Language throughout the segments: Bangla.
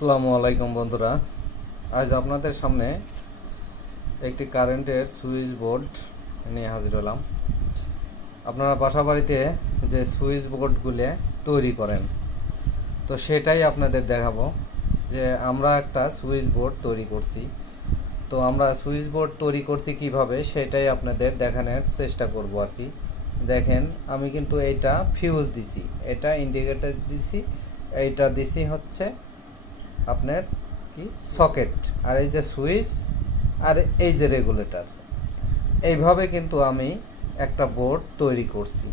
আসসালামু আলাইকুম বন্ধুরা। আজ আপনাদের সামনে একটি কারেন্টের সুইচ বোর্ড নিয়ে হাজির হলাম। আপনারা বাসা বাড়িতে যে সুইচ বোর্ডগুলো তৈরি করেন, তো সেটাই আপনাদের দেখাবো যে আমরা একটা সুইচ বোর্ড তৈরি করছি। তো আমরা সুইচ বোর্ড তৈরি করছি কীভাবে সেটাই আপনাদের দেখানোর চেষ্টা করব আর কি। দেখেন, আমি কিন্তু এইটা ফিউজ দিছি, এটা ইন্ডিকেটর দিছি, এইটা দিছি হচ্ছে আপনার কি? সকেট। আর এই যে সুইচ, আর এই যে রেগুলেটর। এইভাবে কিন্তু আমি একটা বোর্ড তৈরি করছি।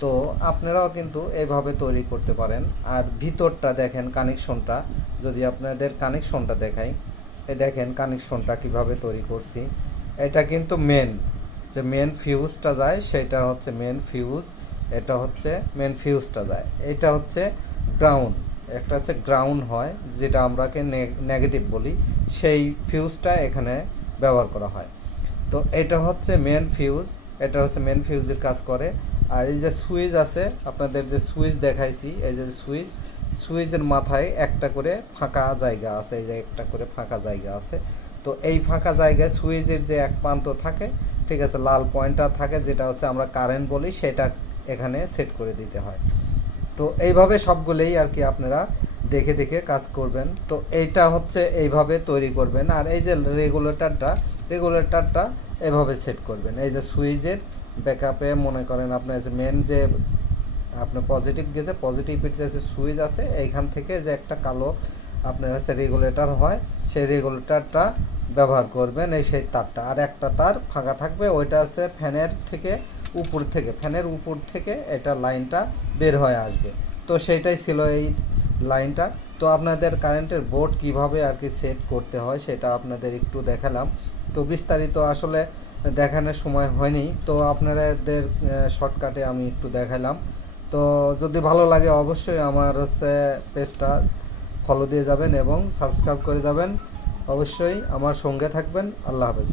তো আপনারাও কিন্তু এইভাবে তৈরি করতে পারেন। আর ভিতরটা দেখেন কানেকশনটা। যদি আপনাদের কানেকশনটা দেখাই, এই দেখেন কানেকশনটা কীভাবে তৈরি করছি। এটা কিন্তু মেন যে মেন ফিউজটা যায়, সেটা হচ্ছে মেন ফিউজ এটা হচ্ছে মেন ফিউজটা যায়। এটা হচ্ছে গ্রাউন্ড একটা হচ্ছে গ্রাউন্ড হয়, যেটা আমরাকে নেগেটিভ বলি, সেই ফিউজটা এখানে ব্যবহার করা হয়। তো এটা হচ্ছে মেন ফিউজ এটা হচ্ছে মেন ফিউজের কাজ করে। আর এই যে সুইচ আছে, আপনাদের যে সুইচ দেখাইছি, এই যে সুইচ সুইচের মাথায় একটা করে ফাঁকা জায়গা আছে, এই যে একটা করে ফাঁকা জায়গা আছে। তো এই ফাঁকা জায়গায় সুইচের যে এক প্রান্ত থাকে, ঠিক আছে, লাল পয়েন্টটা থাকে, যেটা হচ্ছে আমরা কারেন্ট বলি, সেটা এখানে সেট করে দিতে হয়। তো এইভাবে সবগুলোই আর কি আপনারা দেখে দেখে কাজ করবেন। তো এইটা হচ্ছে এইভাবে তৈরি করবেন। আর এই যে রেগুলেটরটা রেগুলেটরটা এভাবে সেট করবেন। এই যে সুইচের ব্যাকআপে মনে করেন আপনার যে মেন যে আপনার পজিটিভ গেছে পজিটিভের যে সুইচ আছে, এইখান থেকে যে একটা কালো আপনার হচ্ছে রেগুলেটর হয়, সেই রেগুলেটরটা ব্যবহার করবেন এই সেই তারটা। আর একটা তার ফাঁকা থাকবে, ওইটা আছে ফ্যানের থেকে উপর থেকে, ফ্যানের উপর থেকে এটা লাইনটা বের হয়ে আসবে। তো সেইটাই ছিল এই লাইনটা। তো আপনাদের কারেন্টের বোর্ড কীভাবে আর কি সেট করতে হয় সেটা আপনাদের একটু দেখালাম। তো বিস্তারিত আসলে দেখানোর সময় হয়নি। তো আপনাদের শর্টকাটে আমি একটু দেখালাম। তো যদি ভালো লাগে অবশ্যই আমার হচ্ছে পেজটা ফলো দিয়ে যাবেন এবং সাবস্ক্রাইব করে যাবেন। অবশ্যই আমার সঙ্গে থাকবেন। আল্লাহ হাফেজ।